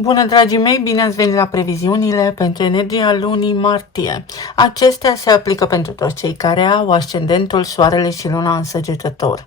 Bună, dragii mei, bine ați venit la previziunile pentru energia lunii martie. Acestea se aplică pentru toți cei care au ascendentul, soarele și luna în Săgetător.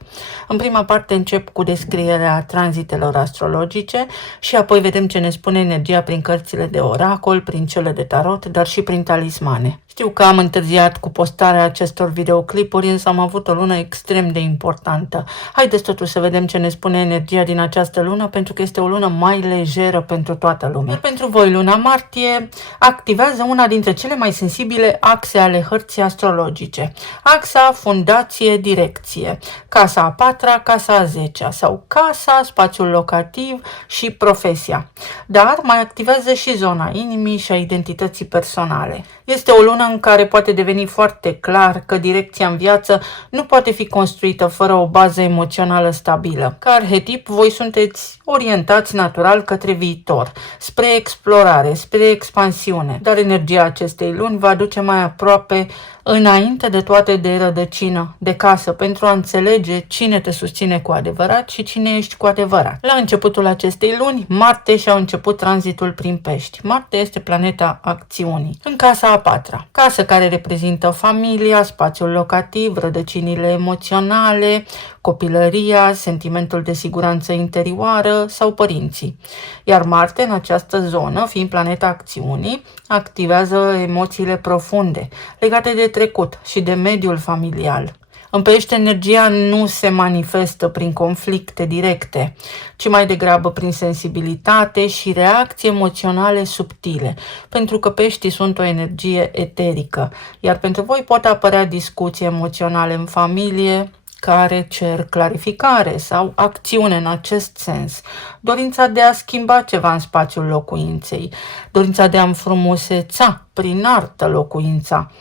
În prima parte încep cu descrierea tranzitelor astrologice și apoi vedem ce ne spune energia prin cărțile de oracol, prin cele de tarot, dar și prin talismane. Știu că am întârziat cu postarea acestor videoclipuri, însă am avut o lună extrem de importantă. Haideți totuși să vedem ce ne spune energia din această lună, pentru că este o lună mai lejeră pentru toată lumea. Iar pentru voi, luna martie activează una dintre cele mai sensibile axe ale hărții astrologice. Axa fundație-direcție, casa a patra, casa a zecea sau casa, spațiul locativ și profesia. Dar mai activează și zona inimii și a identității personale. Este o lună în care poate deveni foarte clar că direcția în viață nu poate fi construită fără o bază emoțională stabilă. Ca arhetip, voi sunteți orientați natural către viitor, spre explorare, spre expansiune, dar energia acestei luni va aduce mai aproape, înainte de toate, de rădăcină, de casă, pentru a înțelege cine te susține cu adevărat și cine ești cu adevărat. La începutul acestei luni, Marte și-a început tranzitul prin Pești. Marte este planeta acțiunii. În casa a patra, casă care reprezintă familia, spațiul locativ, rădăcinile emoționale, copilăria, sentimentul de siguranță interioară sau părinții. Iar Marte, în această zonă, fiind planeta acțiunii, activează emoțiile profunde, legate de trecut și de mediul familial. În Pești, energia nu se manifestă prin conflicte directe, ci mai degrabă prin sensibilitate și reacții emoționale subtile, pentru că Peștii sunt o energie eterică, iar pentru voi pot apărea discuții emoționale în familie, care cer clarificare sau acțiune în acest sens, dorința de a schimba ceva în spațiul locuinței, dorința de a înfrumuseța prin artă locuința,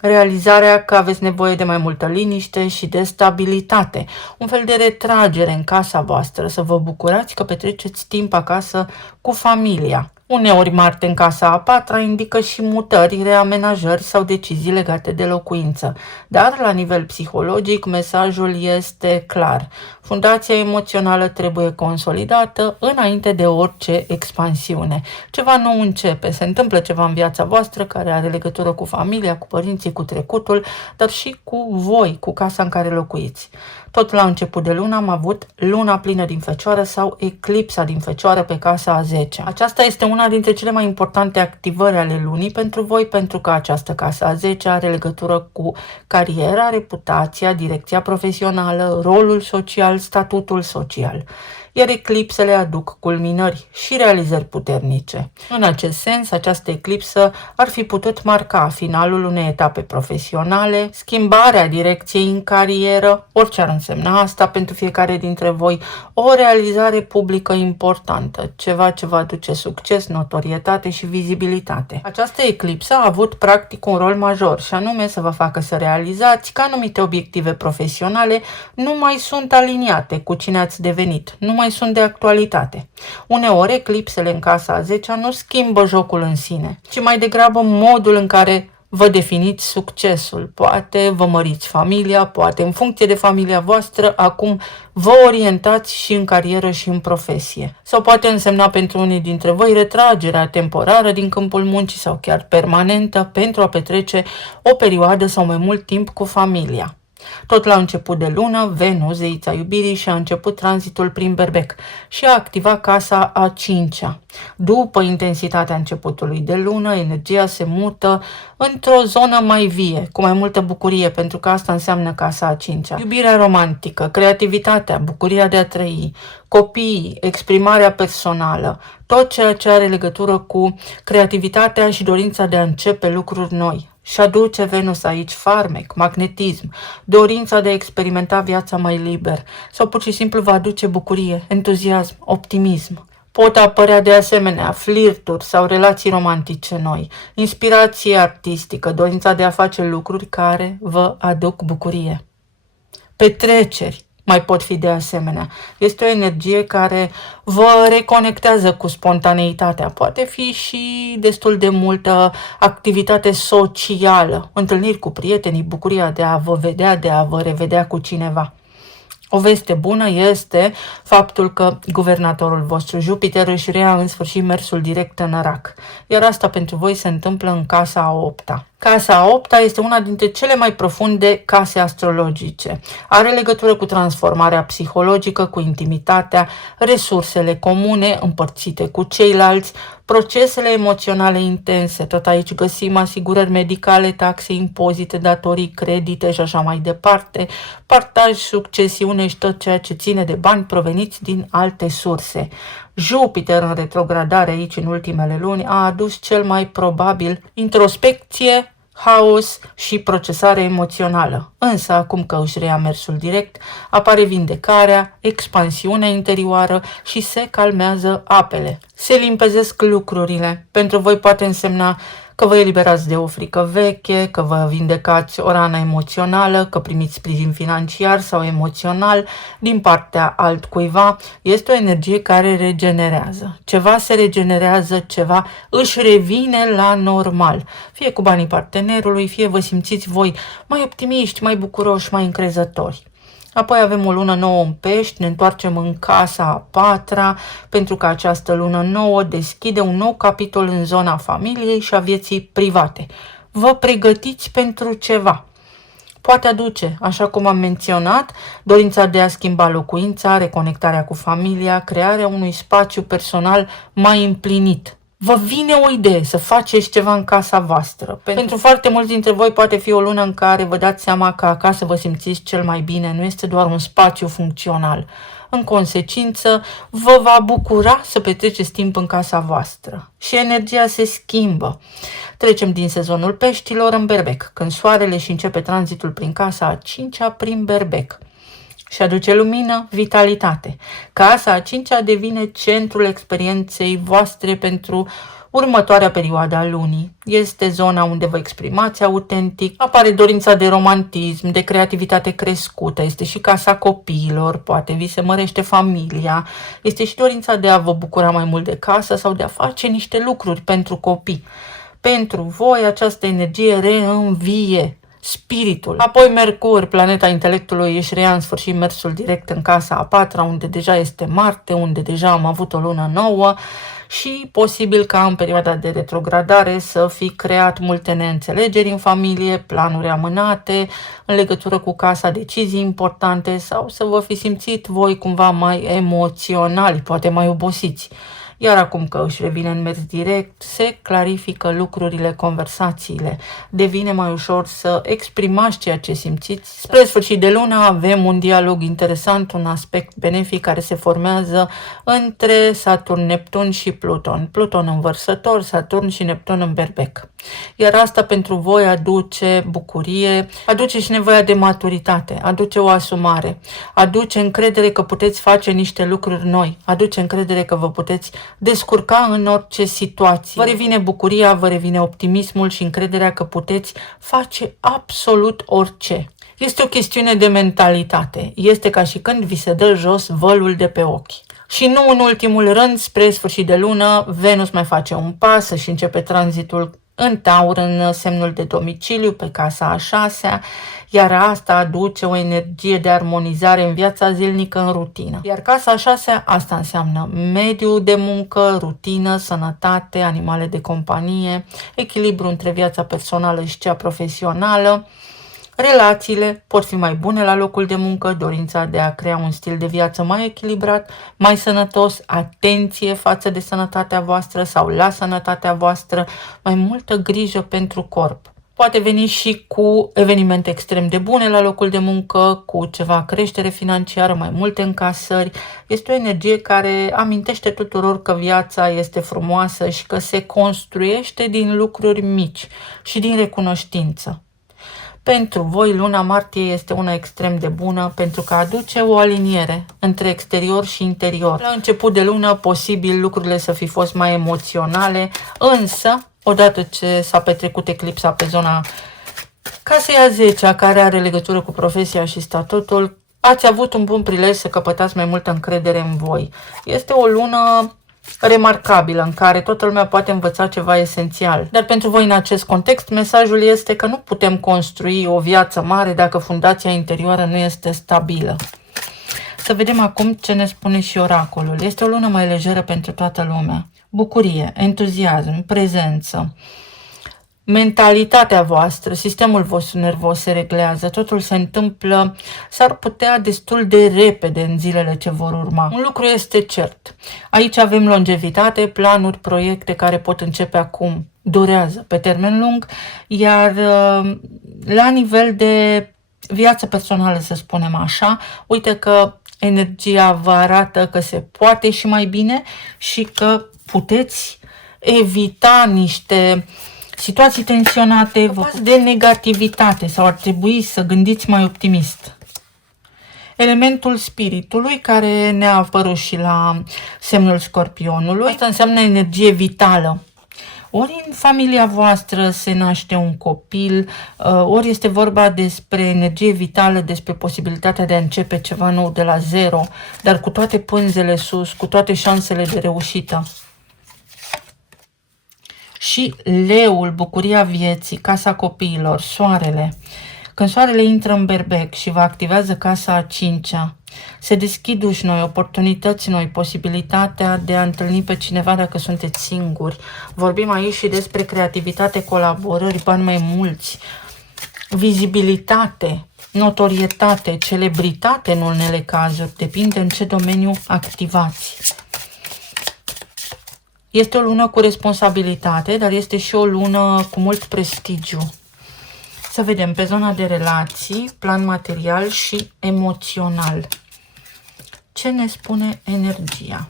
realizarea că aveți nevoie de mai multă liniște și de stabilitate, un fel de retragere în casa voastră, să vă bucurați că petreceți timp acasă cu familia. Uneori Marte în casa a patra indică și mutări, reamenajări sau decizii legate de locuință, dar la nivel psihologic mesajul este clar. Fundația emoțională trebuie consolidată înainte de orice expansiune. Ceva nou începe, se întâmplă ceva în viața voastră care are legătură cu familia, cu părinții, cu trecutul, dar și cu voi, cu casa în care locuiți. Tot la început de lună am avut luna plină din Fecioară sau eclipsa din Fecioară pe casa a 10. Aceasta este una dintre cele mai importante activări ale lunii pentru voi, pentru că această casă a 10 are legătură cu cariera, reputația, direcția profesională, rolul social, statutul social. Iar eclipsele aduc culminări și realizări puternice. În acest sens, această eclipsă ar fi putut marca finalul unei etape profesionale, schimbarea direcției în carieră, orice ar însemna asta pentru fiecare dintre voi, o realizare publică importantă, ceva ce va aduce succes, notorietate și vizibilitate. Această eclipsă a avut practic un rol major și anume să vă facă să realizați că anumite obiective profesionale nu mai sunt aliniate cu cine ați devenit, nu mai sunt de actualitate. Uneori, eclipsele în casa a 10-a nu schimbă jocul în sine, ci mai degrabă modul în care vă definiți succesul. Poate vă măriți familia, poate în funcție de familia voastră, acum vă orientați și în carieră și în profesie. Sau poate însemna pentru unii dintre voi retragerea temporară din câmpul muncii sau chiar permanentă pentru a petrece o perioadă sau mai mult timp cu familia. Tot la început de lună, Venus, zeița iubirii, și-a început tranzitul prin Berbec și a activat casa a 5-a. După intensitatea începutului de lună, energia se mută într-o zonă mai vie, cu mai multă bucurie, pentru că asta înseamnă casa a 5-a. Iubirea romantică, creativitatea, bucuria de a trăi, copiii, exprimarea personală, tot ceea ce are legătură cu creativitatea și dorința de a începe lucruri noi. Și aduce Venus aici farmec, magnetism, dorința de a experimenta viața mai liber sau pur și simplu va aduce bucurie, entuziasm, optimism. Pot apărea de asemenea flirturi sau relații romantice noi, inspirație artistică, dorința de a face lucruri care vă aduc bucurie. Petreceri mai pot fi de asemenea. Este o energie care vă reconectează cu spontaneitatea. Poate fi și destul de multă activitate socială, întâlniri cu prietenii, bucuria de a vă vedea, de a vă revedea cu cineva. O veste bună este faptul că guvernatorul vostru Jupiter își rea în sfârșit mersul direct în rac, iar asta pentru voi se întâmplă în casa a 8-a. Casa a 8-a este una dintre cele mai profunde case astrologice. Are legătură cu transformarea psihologică, cu intimitatea, resursele comune împărțite cu ceilalți, procesele emoționale intense. Tot aici găsim asigurări medicale, taxe, impozite, datorii, credite și așa mai departe, partaj, succesiune și tot ceea ce ține de bani proveniți din alte surse. Jupiter în retrogradare aici în ultimele luni a adus cel mai probabil introspecție, haos și procesare emoțională. Însă, acum că își reia mersul direct, apare vindecarea, expansiunea interioară și se calmează apele. Se limpezesc lucrurile. Pentru voi poate însemna că vă eliberați de o frică veche, că vă vindecați o rană emoțională, că primiți sprijin financiar sau emoțional din partea altcuiva. Este o energie care regenerează. Ceva se regenerează, ceva își revine la normal. Fie cu banii partenerului, fie vă simțiți voi mai optimiști, mai bucuroși, mai încrezători. Apoi avem o lună nouă în Pești, ne întoarcem în casa a 4-a, pentru că această lună nouă deschide un nou capitol în zona familiei și a vieții private. Vă pregătiți pentru ceva. Poate aduce, așa cum am menționat, dorința de a schimba locuința, reconectarea cu familia, crearea unui spațiu personal mai împlinit. Vă vine o idee să faceți ceva în casa voastră. Pentru foarte mulți dintre voi poate fi o lună în care vă dați seama că acasă vă simțiți cel mai bine, nu este doar un spațiu funcțional. În consecință, vă va bucura să petreceți timp în casa voastră. Și energia se schimbă. Trecem din sezonul peștilor în berbec, când soarele și începe tranzitul prin casa a 5-a prin berbec. Și aduce lumină, vitalitate. Casa a 5-a devine centrul experienței voastre pentru următoarea perioadă a lunii. Este zona unde vă exprimați autentic, apare dorința de romantism, de creativitate crescută, este și casa copiilor, poate vi se mărește familia, este și dorința de a vă bucura mai mult de casă sau de a face niște lucruri pentru copii. Pentru voi această energie reînvie spiritul. Apoi Mercur, planeta intelectului, își reia în sfârșit mersul direct în casa a 4-a, unde deja este Marte, unde deja am avut o lună nouă și posibil ca în perioada de retrogradare să fi creat multe neînțelegeri în familie, planuri amânate în legătură cu casa, decizii importante sau să vă fi simțit voi cumva mai emoționali, poate mai obosiți. Iar acum că își revine în mers direct, se clarifică lucrurile, conversațiile. Devine mai ușor să exprimați ceea ce simțiți. Spre sfârșit de lună avem un dialog interesant, un aspect benefic care se formează între Saturn, Neptun și Pluton. Pluton în Vărsător, Saturn și Neptun în Berbec. Iar asta pentru voi aduce bucurie, aduce și nevoia de maturitate, aduce o asumare, aduce încredere că puteți face niște lucruri noi, aduce încredere că vă puteți descurca în orice situație. Vă revine bucuria, vă revine optimismul și încrederea că puteți face absolut orice. Este o chestiune de mentalitate. Este ca și când vi se dă jos vălul de pe ochi. Și nu în ultimul rând, spre sfârșit de lună, Venus mai face un pas și începe tranzitul în Taur, în semnul de domiciliu, pe casa a 6-a, iar asta aduce o energie de armonizare în viața zilnică, în rutină. Iar casa a 6-a, asta înseamnă mediu de muncă, rutină, sănătate, animale de companie, echilibru între viața personală și cea profesională. Relațiile pot fi mai bune la locul de muncă, dorința de a crea un stil de viață mai echilibrat, mai sănătos, atenție față de sănătatea voastră sau la sănătatea voastră, mai multă grijă pentru corp. Poate veni și cu evenimente extrem de bune la locul de muncă, cu ceva creștere financiară, mai multe încasări. Este o energie care amintește tuturor că viața este frumoasă și că se construiește din lucruri mici și din recunoștință. Pentru voi, luna martie este una extrem de bună pentru că aduce o aliniere între exterior și interior. La început de lună, posibil lucrurile să fi fost mai emoționale, însă, odată ce s-a petrecut eclipsa pe zona casei a 10-a, care are legătură cu profesia și statutul, ați avut un bun prilej să căpătați mai multă încredere în voi. Este o lună remarcabilă în care toată lumea poate învăța ceva esențial. Dar pentru voi în acest context mesajul este că nu putem construi o viață mare dacă fundația interioară nu este stabilă. Să vedem acum ce ne spune și oracolul. Este o lună mai lejeră pentru toată lumea. Bucurie, entuziasm, prezență, mentalitatea voastră, sistemul vostru nervos se reglează, totul se întâmplă, s-ar putea destul de repede în zilele ce vor urma. Un lucru este cert. Aici avem longevitate, planuri, proiecte care pot începe acum, durează pe termen lung, iar la nivel de viață personală, să spunem așa, uite că energia vă arată că se poate și mai bine și că puteți evita niște situații tensionate, de negativitate sau ar trebui să gândiți mai optimist. Elementul spiritului care ne-a apărut și la semnul Scorpionului, asta înseamnă energie vitală. Ori în familia voastră se naște un copil, ori este vorba despre energie vitală, despre posibilitatea de a începe ceva nou de la zero, dar cu toate pânzele sus, cu toate șansele de reușită. Și leul, bucuria vieții, casa copiilor, soarele. Când soarele intră în berbec și vă activează casa a 5-a, se deschid uși noi, oportunități noi, posibilitatea de a întâlni pe cineva dacă sunteți singuri. Vorbim aici și despre creativitate, colaborări, bani mai mulți, vizibilitate, notorietate, celebritate în unele cazuri, depinde în ce domeniu activați. Este o lună cu responsabilitate, dar este și o lună cu mult prestigiu. Să vedem pe zona de relații, plan material și emoțional. Ce ne spune energia?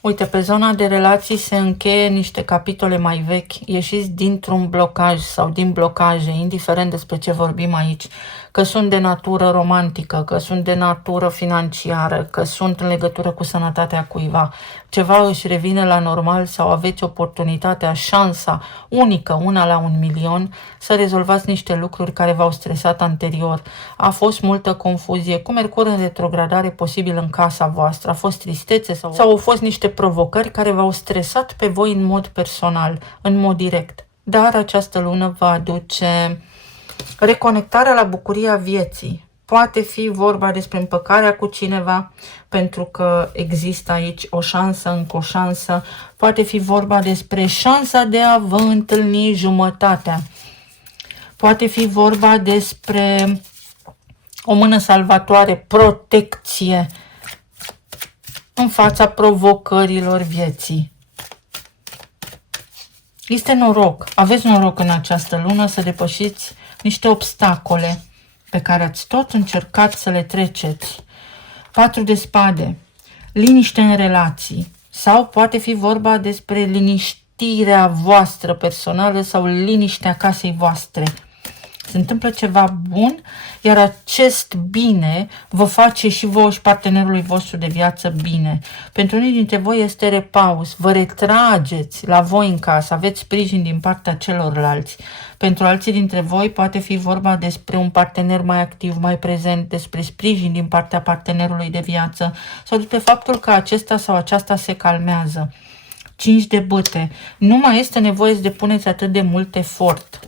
Uite, pe zona de relații se încheie niște capitole mai vechi, ieșiți dintr-un blocaj sau din blocaje, indiferent despre ce vorbim aici, că sunt de natură romantică, că sunt de natură financiară, că sunt în legătură cu sănătatea cuiva. Ceva își revine la normal sau aveți oportunitatea, șansa unică, una la 1.000.000, să rezolvați niște lucruri care v-au stresat anterior. A fost multă confuzie, cu Mercur în retrogradare posibil în casa voastră, a fost tristețe sau au fost niște provocări care v-au stresat pe voi în mod personal, în mod direct. Dar această lună va aduce reconectarea la bucuria vieții. Poate fi vorba despre împăcarea cu cineva, pentru că există aici o șansă, încă o șansă. Poate fi vorba despre șansa de a vă întâlni jumătatea. Poate fi vorba despre o mână salvatoare, protecție în fața provocărilor vieții. Este noroc, aveți noroc în această lună să depășiți niște obstacole pe care ați tot încercat să le treceți. 4 de spade, liniște în relații, sau poate fi vorba despre liniștirea voastră personală sau liniștea casei voastre. Se întâmplă ceva bun, iar acest bine vă face și vouă și partenerului vostru de viață bine. Pentru unii dintre voi este repaus, vă retrageți la voi în casă, aveți sprijin din partea celorlalți. Pentru alții dintre voi poate fi vorba despre un partener mai activ, mai prezent, despre sprijin din partea partenerului de viață sau despre faptul că acesta sau aceasta se calmează. 5 de bâte. Nu mai este nevoie să depuneți atât de mult efort.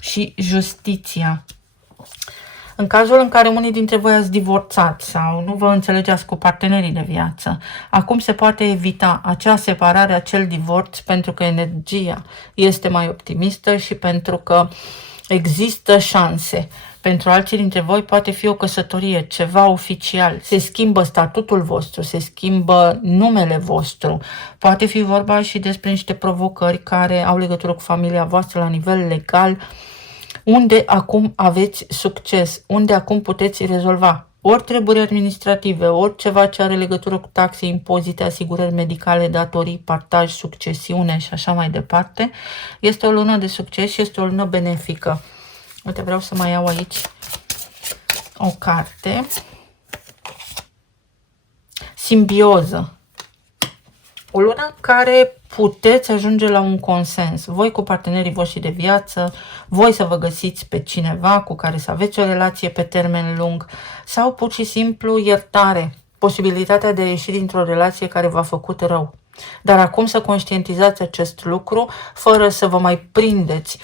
Și justiția. În cazul în care unii dintre voi ați divorțat sau nu vă înțelegeați cu partenerii de viață, acum se poate evita acea separare, acel divorț, pentru că energia este mai optimistă și pentru că există șanse. Pentru alții dintre voi poate fi o căsătorie, ceva oficial. Se schimbă statutul vostru, se schimbă numele vostru. Poate fi vorba și despre niște provocări care au legătură cu familia voastră la nivel legal, unde acum aveți succes, unde acum puteți rezolva ori treburi administrative, ori ceva ce are legătură cu taxe, impozite, asigurări medicale, datorii, partaj, succesiune și așa mai departe. Este o lună de succes și este o lună benefică. Uite, vreau să mai iau aici o carte. Simbioză. O lună în care puteți ajunge la un consens. Voi cu partenerii voștri de viață, voi să vă găsiți pe cineva cu care să aveți o relație pe termen lung sau pur și simplu iertare. posibilitatea de a ieși dintr-o relație care v-a făcut rău. Dar acum să conștientizați acest lucru fără să vă mai prindeți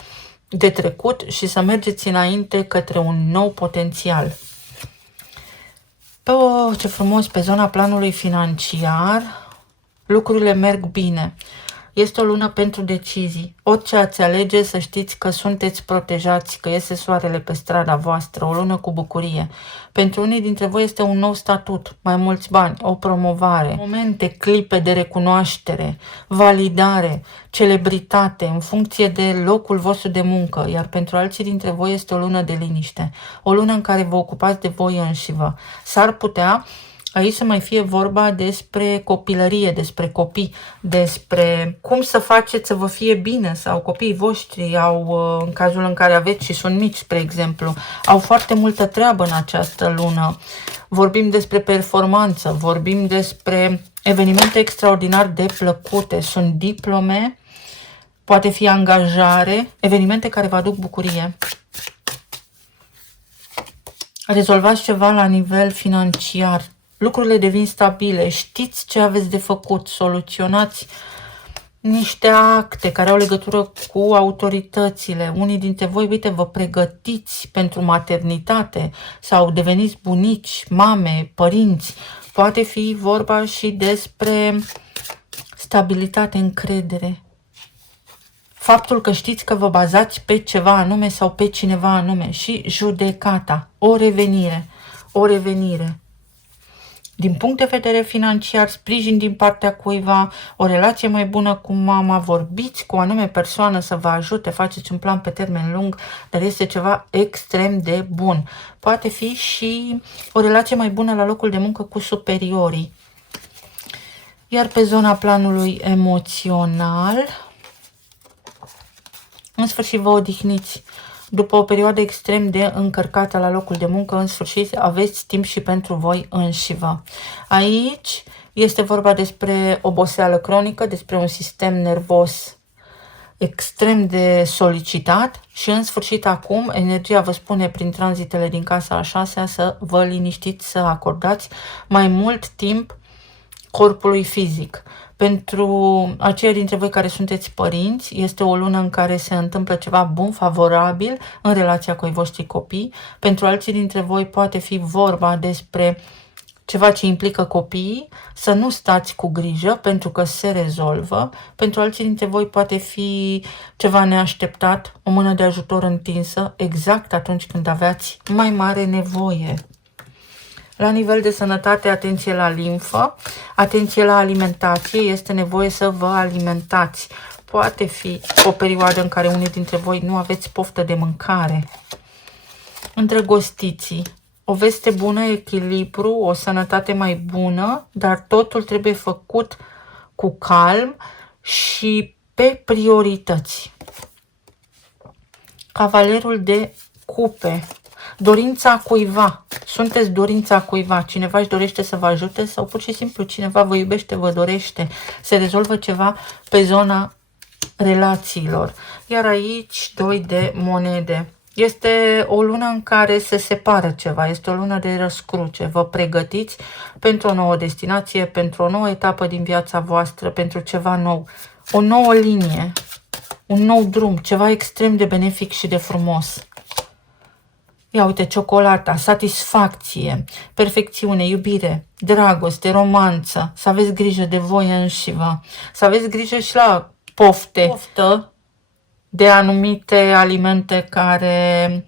de trecut și să mergeți înainte către un nou potențial. Ce frumos, pe zona planului financiar, lucrurile merg bine. Este o lună pentru decizii. Orice ați alege, să știți că sunteți protejați, că iese soarele pe strada voastră, o lună cu bucurie. Pentru unii dintre voi este un nou statut, mai mulți bani, o promovare, momente, clipe de recunoaștere, validare, celebritate, în funcție de locul vostru de muncă, iar pentru alții dintre voi este o lună de liniște, o lună în care vă ocupați de voi înșivă. S-ar putea aici să mai fie vorba despre copilărie, despre copii, despre cum să faceți să vă fie bine, sau copiii voștri au, în cazul în care aveți și sunt mici, spre exemplu, au foarte multă treabă în această lună. Vorbim despre performanță, vorbim despre evenimente extraordinar de plăcute, sunt diplome, poate fi angajare, evenimente care vă aduc bucurie. Rezolvați ceva la nivel financiar. Lucrurile devin stabile, știți ce aveți de făcut, soluționați niște acte care au legătură cu autoritățile. Unii dintre voi, uite, vă pregătiți pentru maternitate sau deveniți bunici, mame, părinți. Poate fi vorba și despre stabilitate, încredere. Faptul că știți că vă bazați pe ceva anume sau pe cineva anume și judecata, o revenire, o revenire. Din punct de vedere financiar, sprijin din partea cuiva, o relație mai bună cu mama, vorbiți cu o anume persoană să vă ajute, faceți un plan pe termen lung, dar este ceva extrem de bun. Poate fi și o relație mai bună la locul de muncă cu superiorii. Iar pe zona planului emoțional, în sfârșit vă odihniți. După o perioadă extrem de încărcată la locul de muncă, în sfârșit aveți timp și pentru voi înșivă. Aici este vorba despre oboseală cronică, despre un sistem nervos extrem de solicitat și în sfârșit acum energia vă spune prin tranzitele din casa a 6-a să vă liniștiți, să acordați mai mult timp corpului fizic. Pentru aceia dintre voi care sunteți părinți, este o lună în care se întâmplă ceva bun, favorabil în relația cu ai voștri copii. Pentru alții dintre voi poate fi vorba despre ceva ce implică copiii, să nu stați cu grijă pentru că se rezolvă. Pentru alții dintre voi poate fi ceva neașteptat, o mână de ajutor întinsă, exact atunci când aveați mai mare nevoie. La nivel de sănătate, atenție la limfă, atenție la alimentație, este nevoie să vă alimentați. Poate fi o perioadă în care unii dintre voi nu aveți poftă de mâncare. Îndrăgostiții, o veste bună, echilibru, o sănătate mai bună, dar totul trebuie făcut cu calm și pe priorități. Cavalerul de cupe, dorința cuiva. Sunteți dorința cuiva. Cineva își dorește să vă ajute sau pur și simplu cineva vă iubește, vă dorește. Se rezolvă ceva pe zona relațiilor. Iar aici, 2 de monede. Este o lună în care se separă ceva. Este o lună de răscruce. Vă pregătiți pentru o nouă destinație, pentru o nouă etapă din viața voastră, pentru ceva nou. O nouă linie, un nou drum, ceva extrem de benefic și de frumos. Ia uite, ciocolata, satisfacție, perfecțiune, iubire, dragoste, romanță, să aveți grijă de voi înșivă, să aveți grijă și la poftă de anumite alimente care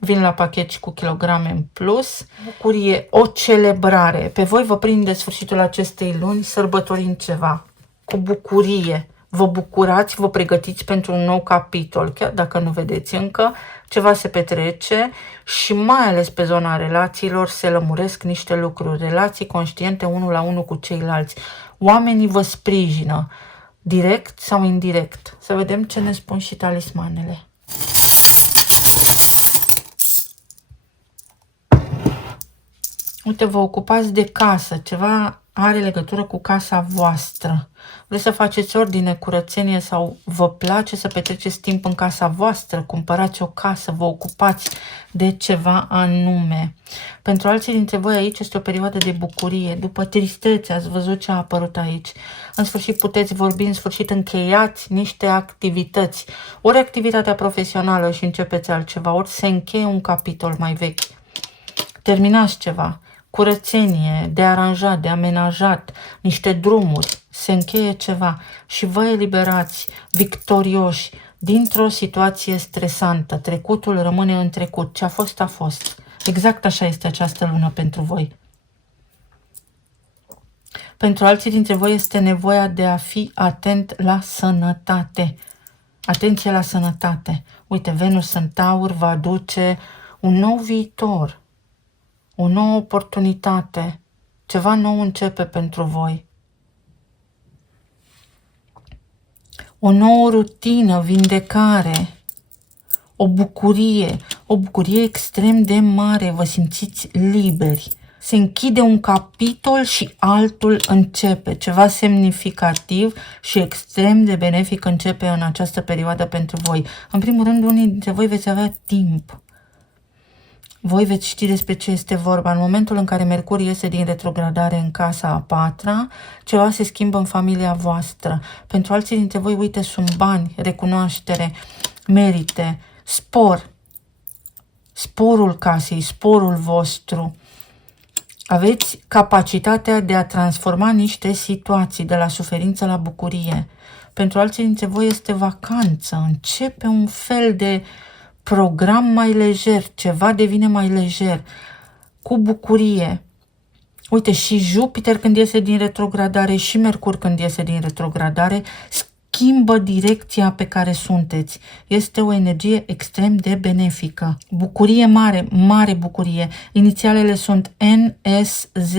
vin la pachet și cu kilograme în plus. Bucurie, o celebrare. Pe voi vă prinde sfârșitul acestei luni sărbătorind ceva, cu bucurie. Vă bucurați, vă pregătiți pentru un nou capitol, chiar dacă nu vedeți încă, ceva se petrece și mai ales pe zona relațiilor se lămuresc niște lucruri, relații conștiente unul la unul cu ceilalți. Oamenii vă sprijină, direct sau indirect. Să vedem ce ne spun și talismanele. Uite, vă ocupați de casă, ceva are legătură cu casa voastră. Vreți să faceți ordine, curățenie sau vă place să petreceți timp în casa voastră, cumpărați o casă, vă ocupați de ceva anume. Pentru alții dintre voi aici este o perioadă de bucurie. După tristețe ați văzut ce a apărut aici. În sfârșit puteți vorbi, în sfârșit încheiați niște activități. Ori activitatea profesională și începeți altceva, ori se încheie un capitol mai vechi. Terminați ceva. Curățenie, de aranjat, de amenajat, niște drumuri, se încheie ceva și vă eliberați victorioși dintr-o situație stresantă. Trecutul rămâne în trecut. Ce a fost, a fost. Exact așa este această lună pentru voi. Pentru alții dintre voi este nevoia de a fi atent la sănătate. Atenție la sănătate. Uite, Venus în Taur va aduce un nou viitor. O nouă oportunitate, ceva nou începe pentru voi. O nouă rutină, vindecare, o bucurie extrem de mare, vă simțiți liberi. Se închide un capitol și altul începe. Ceva semnificativ și extrem de benefic începe în această perioadă pentru voi. În primul rând, unii dintre voi veți avea timp. Voi veți ști despre ce este vorba. În momentul în care Mercur iese din retrogradare în casa a patra, ceva se schimbă în familia voastră. Pentru alții dintre voi, uite, sunt bani, recunoaștere, merite, spor. Sporul casei, sporul vostru. Aveți capacitatea de a transforma niște situații de la suferință la bucurie. Pentru alții dintre voi este vacanță. Începe un fel de program mai lejer, ceva devine mai lejer, cu bucurie. Uite, și Jupiter când iese din retrogradare și Mercur când iese din retrogradare schimbă direcția pe care sunteți. Este o energie extrem de benefică. Bucurie mare, mare bucurie. Inițialele sunt N, S, Z,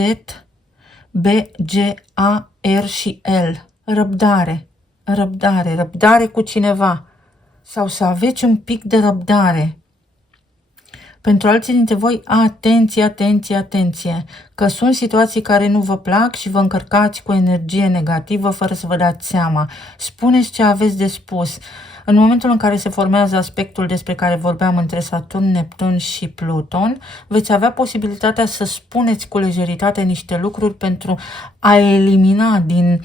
B, G, A, R și L. Răbdare, răbdare, răbdare cu cineva. Sau să aveți un pic de răbdare. Pentru alții dintre voi, atenție, atenție, atenție, că sunt situații care nu vă plac și vă încărcați cu energie negativă fără să vă dați seama. Spuneți ce aveți de spus. În momentul în care se formează aspectul despre care vorbeam între Saturn, Neptun și Pluton, veți avea posibilitatea să spuneți cu lejeritate niște lucruri pentru a elimina din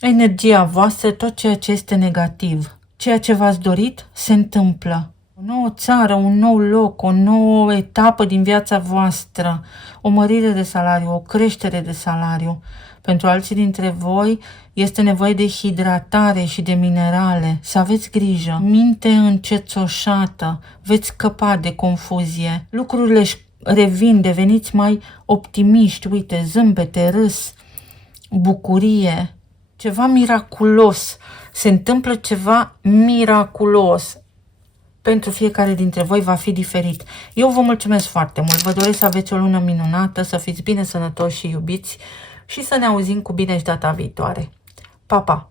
energia voastră tot ceea ce este negativ. Ceea ce v-ați dorit se întâmplă. O nouă țară, un nou loc, o nouă etapă din viața voastră, o mărire de salariu, o creștere de salariu. Pentru alții dintre voi este nevoie de hidratare și de minerale. Să aveți grijă. Minte încețoșată, veți scăpa de confuzie. Lucrurile revin, deveniți mai optimiști. Uite, zâmbete, râs, bucurie, ceva miraculos. Se întâmplă ceva miraculos. Pentru fiecare dintre voi va fi diferit. Eu vă mulțumesc foarte mult. Vă doresc să aveți o lună minunată, să fiți bine sănătoși și iubiți și să ne auzim cu bine și data viitoare. Pa, pa!